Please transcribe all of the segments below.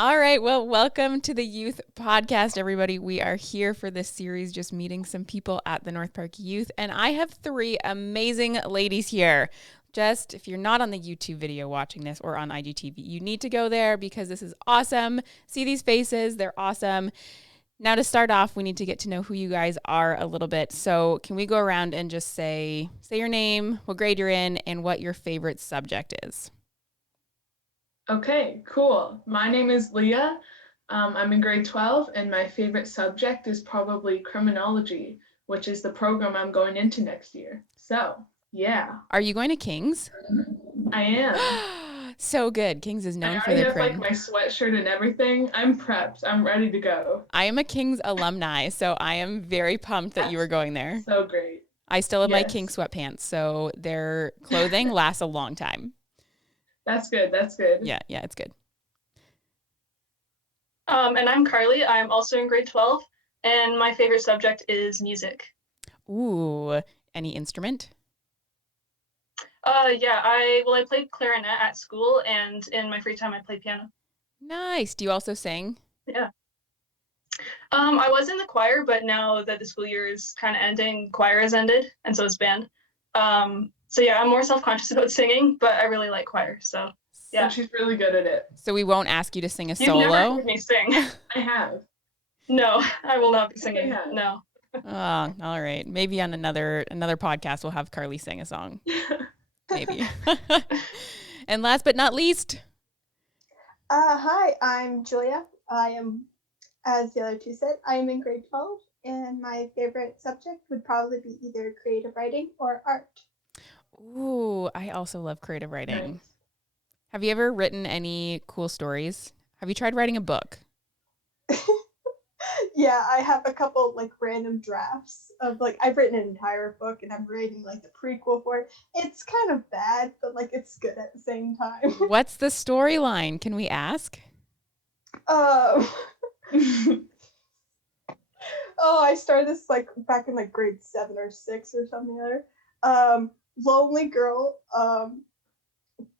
All right. Well, welcome to the Youth Podcast, everybody. We are here for this series, just meeting some people at the North Park Youth. And I have three amazing ladies here. Just if you're not on the YouTube video watching this or on IGTV, you need to go there because this is awesome. See these faces. They're awesome. Now, to start off, we need to get to know who you guys are a little bit. So can we go around and just say your name, what grade you're in, and what your favorite subject is? Okay, cool. My name is Leah. I'm in grade 12, and my favorite subject is probably criminology, which is the program I'm going into next year. So, yeah, Are you going to King's? I am. So good. King's is I known for already their have like crim. my sweatshirt and everything. I'm prepped. I'm ready to go. I am a King's alumni, so I am very pumped that you are That's going there. so great. I still have my King Yes, sweatpants, so their clothing lasts a long time. that's good. That's good. Yeah, it's good. And I'm Carly. I'm also in grade 12, and my favorite subject is music. Ooh, any instrument? Yeah, I played clarinet at school, and in my free time I play piano. Nice. Do you also sing? Yeah. I was in the choir, but now that the school year is kind of ending, choir has ended, and so is band. So yeah, I'm more self-conscious about singing, but I really like choir. So yeah. And she's really good at it. So we won't ask you to sing a You've never solo? heard me sing. I have. No, I will not be singing. Yeah. No. Oh, all right. Maybe on another podcast we'll have Carly sing a song. Maybe. And last but not least. Hi, I'm Julia. I am, as the other two said, I am in grade 12, and my favorite subject would probably be either creative writing or art. Ooh, I also love creative writing. Nice. Have you ever written any cool stories? Have you tried writing a book? Yeah, I have a couple like random drafts of like I've written an entire book and I'm writing like the prequel for it. It's kind of bad, but like it's good at the same time. What's the storyline? Can we ask? um Oh, I started this like back in like grade 7 or 6 or something or other. Lonely girl,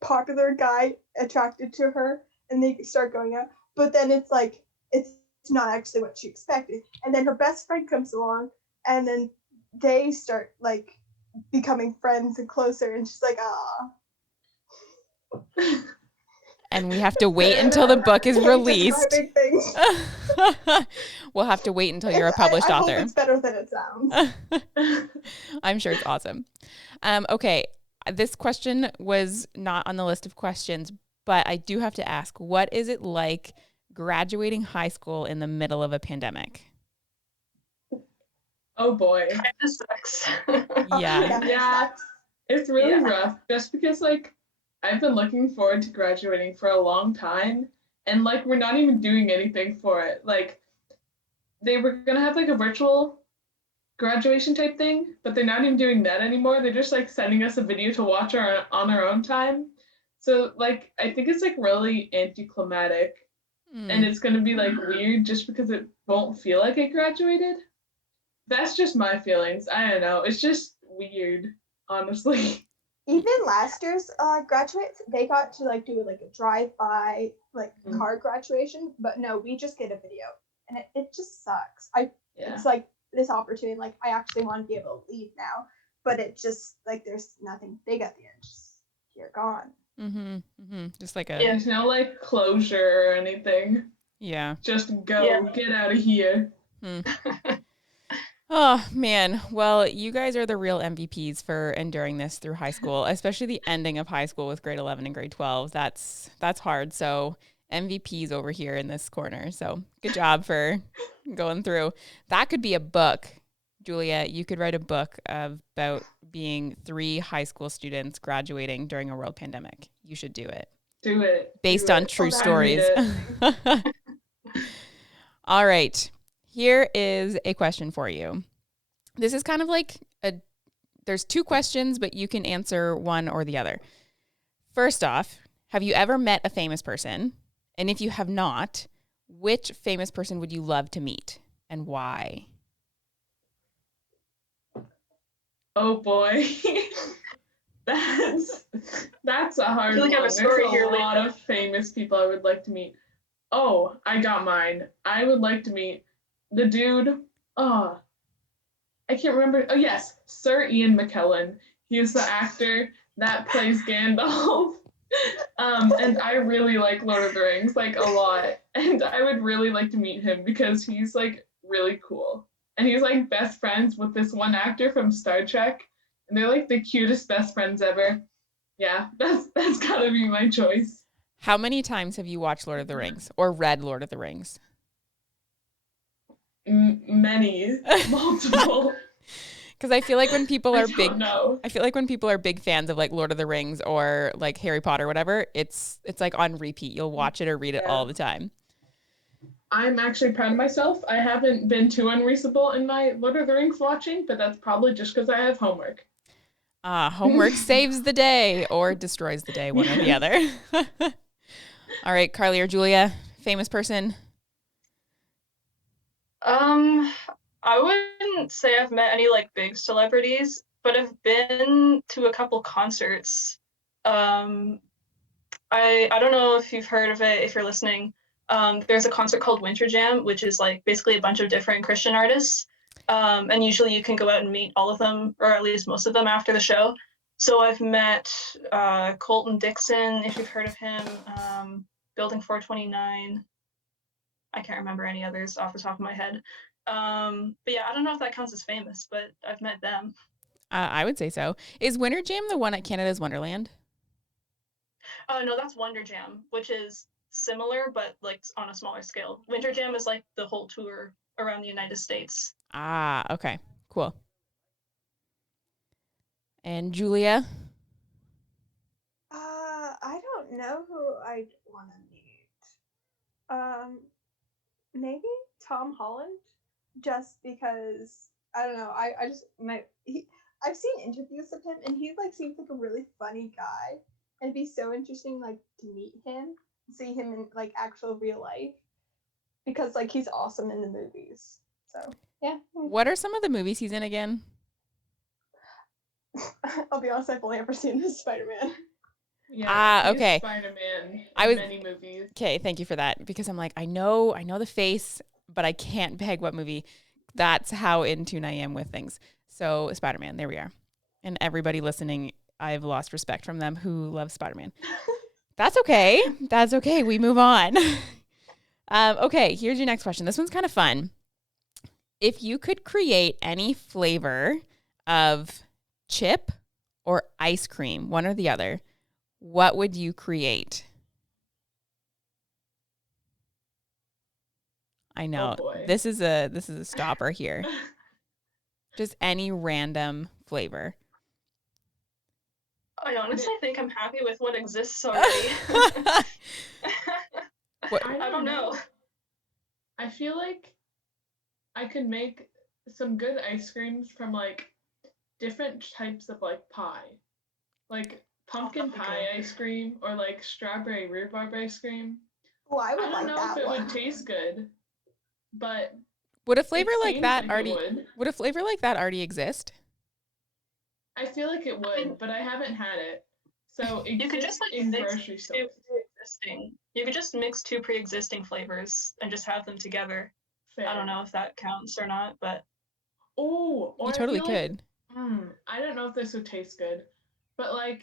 popular guy attracted to her, and they start going out. But then it's like it's not actually what she expected. And then her best friend comes along, and then they start like becoming friends and closer. And she's like, ah. And we have to wait until the book is released. Things. We'll have to wait until you're a published I author. hope it's better than it sounds. I'm sure it's awesome. Okay, this question was not on the list of questions, but I do have to ask, what is it like graduating high school in the middle of a pandemic? Oh boy. Kind of sucks. Yeah. Yeah, it's really rough just because like I've been looking forward to graduating for a long time, and like we're not even doing anything for it. Like they were gonna have like a virtual graduation type thing, but they're not even doing that anymore. They're just like sending us a video to watch on our own time. So like I think it's like really anticlimactic, and it's gonna be like weird just because it won't feel like I graduated. That's just my feelings. I don't know. It's just weird, honestly. Even last year's graduates, they got to like do like a drive-by like car graduation, but no, we just get a video, and it just sucks. It's like this opportunity, like I actually want to be able to leave now, but it just like there's nothing big at the end. Just you're gone. Just like a There's no like closure or anything. Yeah. Just go, get out of here. Oh man, well, you guys are the real MVPs for enduring this through high school, especially the ending of high school with grade 11 and grade 12. That's hard. So MVPs over here in this corner. So good job for going through. That could be a book. Julia, you could write a book about being 3 high school students graduating during a world pandemic. You should do it. Do it. Based on true stories. All right. Here is a question for you. This is kind of like there's 2 questions, but you can answer one or the other. First off, have you ever met a famous person? And if you have not, which famous person would you love to meet and why? Oh boy. That's a hard one. I feel like I have a story There's here a lot of famous people I would like to meet. Oh, I got mine. I would like to meet the dude. Oh, I can't remember. Oh, yes, Sir Ian McKellen. He is the actor that plays Gandalf. And I really like Lord of the Rings, like a lot. And I would really like to meet him because he's like really cool. And he's like best friends with this one actor from Star Trek. And they're like the cutest best friends ever. Yeah, that's gotta be my choice. How many times have you watched Lord of the Rings or read Lord of the Rings? Many, multiple. Because I feel like when people are big, know. I feel like when people are big fans of like Lord of the Rings or like Harry Potter, or whatever, it's like on repeat. You'll watch it or read it all the time. I'm actually proud of myself. I haven't been too unreasonable in my Lord of the Rings watching, but that's probably just because I have homework. Homework saves the day or destroys the day, one or the other. All right, Carly or Julia, famous person. I wouldn't say I've met any like big celebrities, but I've been to a couple concerts. I don't know if you've heard of it, if you're listening. There's a concert called Winter Jam, which is like basically a bunch of different Christian artists. And usually you can go out and meet all of them, or at least most of them after the show. So I've met Colton Dixon, if you've heard of him, Building 429. I can't remember any others off the top of my head. But yeah, I don't know if that counts as famous, but I've met them. I would say so. Is Winter Jam the one at Canada's Wonderland? No, that's Wonder Jam, which is similar, but like on a smaller scale. Winter Jam is like the whole tour around the United States. Ah, okay. Cool. And Julia? I don't know who I'd want to meet. Maybe Tom Holland, just because I don't know. I just I've seen interviews of him, and he like seems like a really funny guy. And it'd be so interesting like to meet him, see him in like actual real life, because like he's awesome in the movies. So yeah. What are some of the movies he's in again? I'll be honest, I've only ever seen this Spider-Man. Yeah, okay. Spider-Man in many movies. Okay, thank you for that, because I'm like, I know the face, but I can't peg what movie. That's how in tune I am with things. So Spider-Man, there we are. And everybody listening, I've lost respect from them who love Spider-Man. That's okay. That's okay. We move on. Okay, here's your next question. This one's kind of fun. If you could create any flavor of chip or ice cream, one or the other, what would you create? I know. This is a stopper here. Just any random flavor. I honestly think I'm happy with what exists already. I don't know. I feel like I could make some good ice creams from like different types of like pie. Like pumpkin pie ice cream or like strawberry rhubarb ice cream. Oh, I would I don't know if it would taste good, but would a flavor like that already exist? I feel like it would, but I haven't had it. So you could just like in grocery stores. You could just mix two pre-existing flavors and just have them together. Fair. I don't know if that counts or not, but you totally could. Like, I don't know if this would taste good, but like,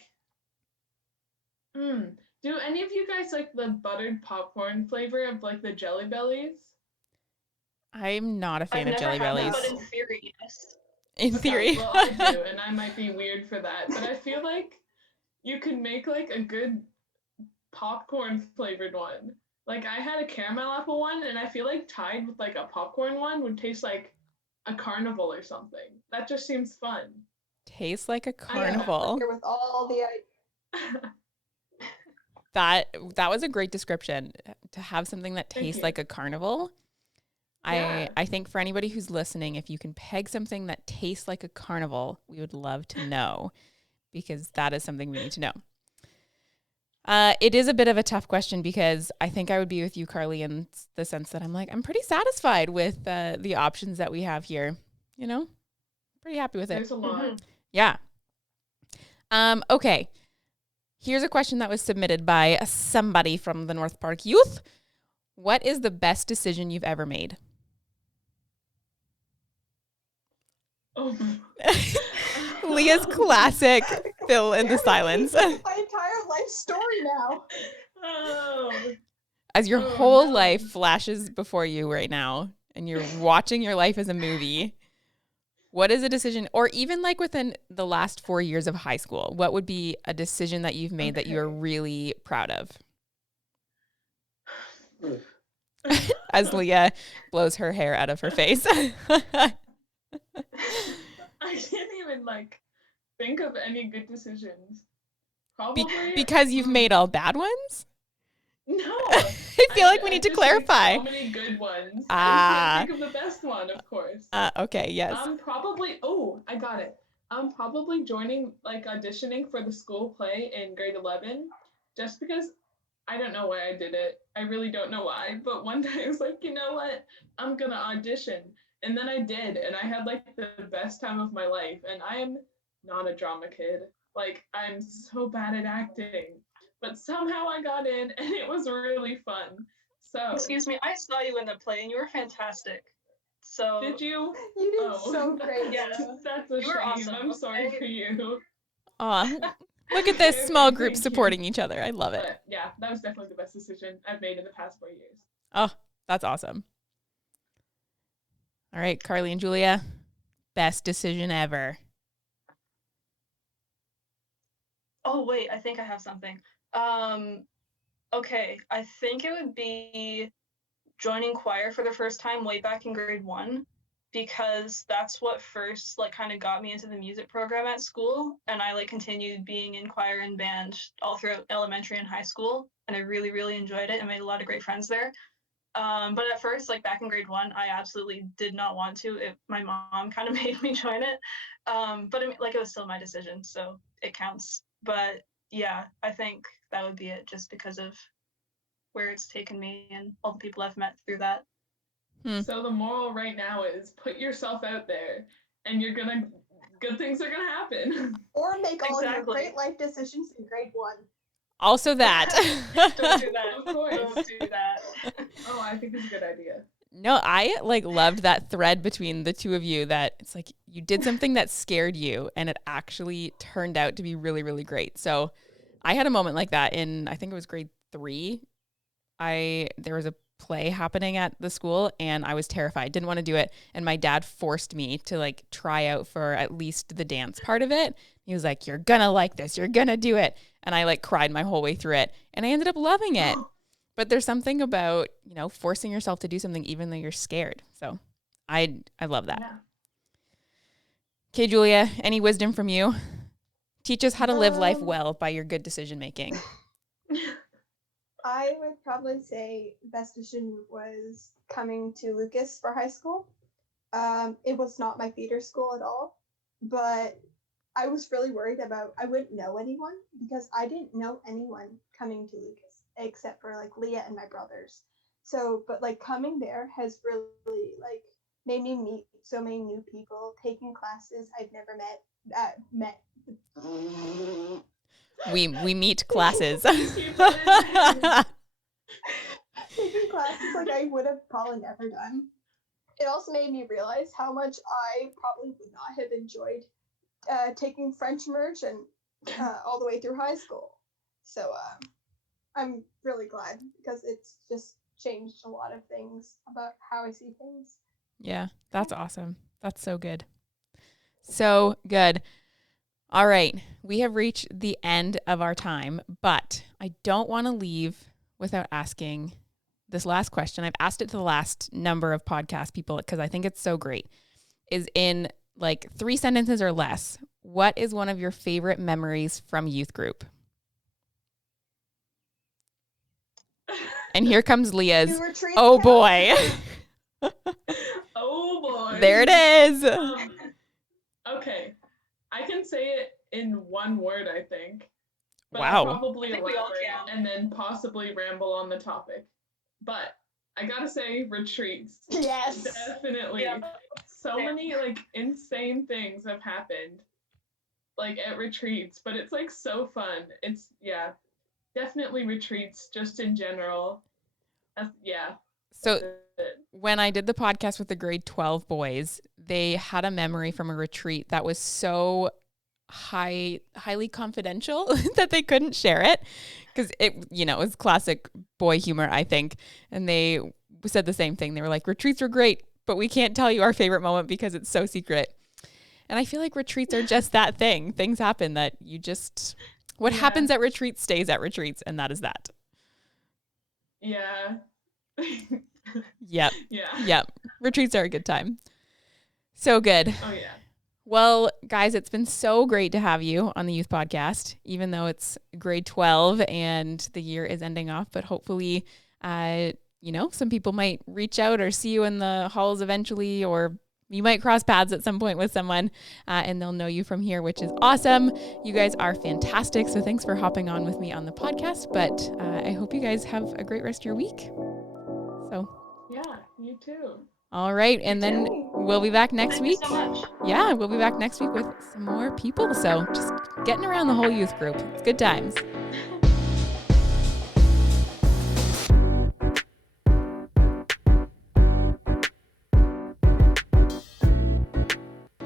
do any of you guys like the buttered popcorn flavor of like the Jelly Bellies? I'm not a fan of Jelly Bellies. But in theory, yes. In theory. Well, I do, and I might be weird for that, but I feel like you could make like a good popcorn flavored one. Like I had a caramel apple one, and I feel like tied with like a popcorn one would taste like a carnival or something. That just seems fun. Tastes like a carnival. With all the that was a great description. To have something that tastes like a carnival. Yeah. I think for anybody who's listening, if you can peg something that tastes like a carnival, we would love to know, because that is something we need to know. It is a bit of a tough question, because I think I would be with you, Carly, in the sense that I'm pretty satisfied with the options that we have here. You know, pretty happy with it. There's a lot. Mm-hmm. Yeah. Okay. Here's a question that was submitted by somebody from the North Park Youth. What is the best decision you've ever made? Oh. Leah's classic fill in the silence. My entire life story now. Oh. As your whole no. life flashes before you right now and you're watching your life as a movie, what is a decision, or even like within the last 4 years of high school, what would be a decision that you've made that you're really proud of? As Leah blows her hair out of her face. I can't even like think of any good decisions. Probably because you've made all bad ones? No. I feel like we need to clarify. So many good ones. Ah. I can't think of the best one, of course. Okay, yes. I got it. I'm probably joining, like, auditioning for the school play in grade 11, just because I don't know why I did it. I really don't know why. But one day I was like, you know what? I'm going to audition. And then I did. And I had, like, the best time of my life. And I am not a drama kid. Like, I'm so bad at acting. But somehow I got in, and it was really fun. So. Excuse me, I saw you in the play, and you were fantastic. So. Did you? You did so great. Yes. That's a You were shame. awesome. I'm sorry for you. Aw, look at this small group supporting each other. I love it. But yeah, that was definitely the best decision I've made in the past 4 years. Oh, that's awesome. All right, Carly and Julia, best decision ever. Oh, wait, I think I have something. Okay, I think it would be joining choir for the first time way back in grade 1, because that's what first like kind of got me into the music program at school, and I like continued being in choir and band all throughout elementary and high school, and I really, really enjoyed it and made a lot of great friends there. But at first, like back in grade 1, I absolutely did not want to. My mom kind of made me join it, but it was still my decision, so it counts. But yeah, I think that would be it, just because of where it's taken me and all the people I've met through that. So the moral right now is put yourself out there, and good things are gonna happen. Or make all your great life decisions in grade 1. Also that. Don't do that. Of course. Don't do that. Oh, I think it's a good idea. No, I like loved that thread between the two of you, that it's like you did something that scared you and it actually turned out to be really, really great. So I had a moment like that in, I think it was grade 3. There was a play happening at the school and I was terrified, didn't want to do it. And my dad forced me to like try out for at least the dance part of it. He was like, you're gonna like this, you're gonna do it. And I like cried my whole way through it and I ended up loving it. But there's something about, forcing yourself to do something even though you're scared. So I love that. Yeah. Okay, Julia, any wisdom from you? Teach us how to live life well by your good decision making. I would probably say the best decision was coming to Lucas for high school. It was not my feeder school at all, but I was really worried about I wouldn't know anyone because I didn't know anyone coming to Lucas except for like Leah and my brothers. So, but like coming there has really like made me meet so many new people, taking classes I've never met. We meet classes. Taking classes like I would have probably never done. It also made me realize how much I probably would not have enjoyed taking French immersion all the way through high school. So I'm really glad because it's just changed a lot of things about how I see things. Yeah, that's awesome. That's so good. So good. All right, we have reached the end of our time, but I don't want to leave without asking this last question. I've asked it to the last number of podcast people because I think it's so great. Is in like 3 sentences or less, what is one of your favorite memories from youth group? And here comes Leah's. Oh boy. Oh boy. There it is. Okay. I can say it in one word, I think. But Wow. I'll probably I think we all elaborate can. and then possibly ramble on the topic. But I gotta say, retreats. Yes. Definitely. Yeah. So many like insane things have happened like at retreats, but it's like so fun. It's definitely retreats just in general. Yeah. So when I did the podcast with the grade 12 boys, they had a memory from a retreat that was so highly confidential that they couldn't share it because it, it was classic boy humor, I think. And they said the same thing. They were like, retreats were great, but we can't tell you our favorite moment because it's so secret. And I feel like retreats are just that thing. Things happen that you just, what happens at retreats stays at retreats. And that is that. Yeah. Yep. Yeah. Yep. Retreats are a good time. So good. Oh, yeah. Well, guys, it's been so great to have you on the Youth Podcast, even though it's grade 12 and the year is ending off. But hopefully, some people might reach out or see you in the halls eventually, or you might cross paths at some point with someone and they'll know you from here, which is awesome. You guys are fantastic. So thanks for hopping on with me on the podcast. But I hope you guys have a great rest of your week. So, yeah, you too. All right. And then we'll be back next week. Thank you so much. Yeah, we'll be back next week with some more people. So just getting around the whole youth group. It's good times.